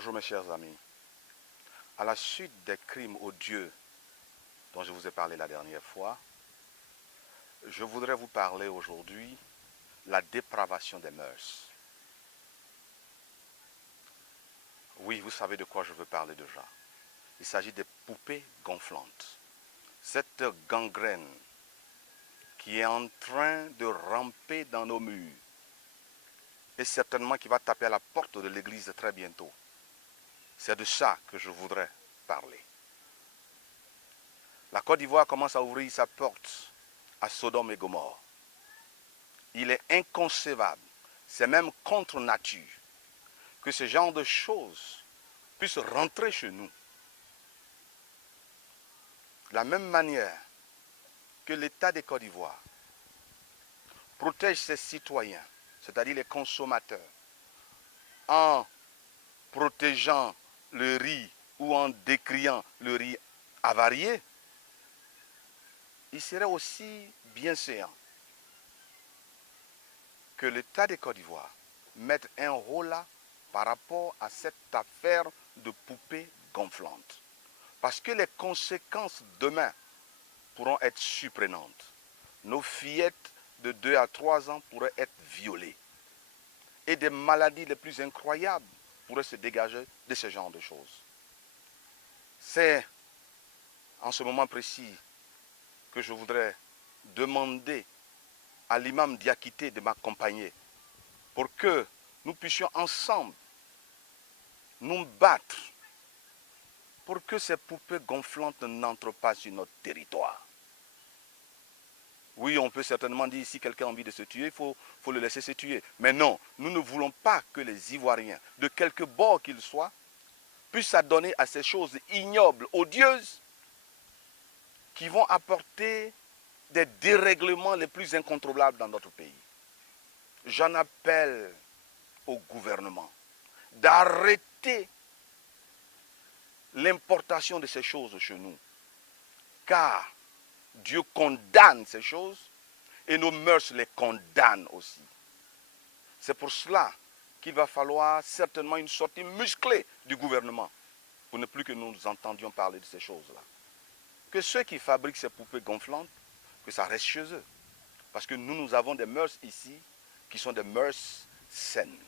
Bonjour mes chers amis. À la suite des crimes odieux dont je vous ai parlé la dernière fois, je voudrais vous parler aujourd'hui de la dépravation des mœurs. Oui, vous savez de quoi je veux parler déjà. Il s'agit des poupées gonflantes. Cette gangrène qui est en train de ramper dans nos murs et certainement qui va taper à la porte de l'église très bientôt. C'est de ça que je voudrais parler. La Côte d'Ivoire commence à ouvrir sa porte à Sodome et Gomorrhe. Il est inconcevable, c'est même contre nature, que ce genre de choses puissent rentrer chez nous. De la même manière que l'État de Côte d'Ivoire protège ses citoyens, c'est-à-dire les consommateurs, en protégeant le riz ou en décriant le riz avarié, il serait aussi bien séant que l'État de Côte d'Ivoire mette un holà par rapport à cette affaire de poupées gonflantes. Parce que les conséquences demain pourront être surprenantes. Nos fillettes de 2 à 3 ans pourraient être violées. Et des maladies les plus incroyables pourraient se dégager de ce genre de choses. C'est en ce moment précis que je voudrais demander à l'imam Diakité de m'accompagner pour que nous puissions ensemble nous battre pour que ces poupées gonflantes n'entrent pas sur notre territoire. Oui, on peut certainement dire si quelqu'un a envie de se tuer, il faut le laisser se tuer. Mais non, nous ne voulons pas que les Ivoiriens, de quelque bord qu'ils soient, puissent s'adonner à ces choses ignobles, odieuses, qui vont apporter des dérèglements les plus incontrôlables dans notre pays. J'en appelle au gouvernement d'arrêter l'importation de ces choses chez nous. Car Dieu condamne ces choses et nos mœurs les condamnent aussi. C'est pour cela qu'il va falloir certainement une sortie musclée du gouvernement pour ne plus que nous entendions parler de ces choses-là. Que ceux qui fabriquent ces poupées gonflantes, que ça reste chez eux. Parce que nous avons des mœurs ici qui sont des mœurs saines.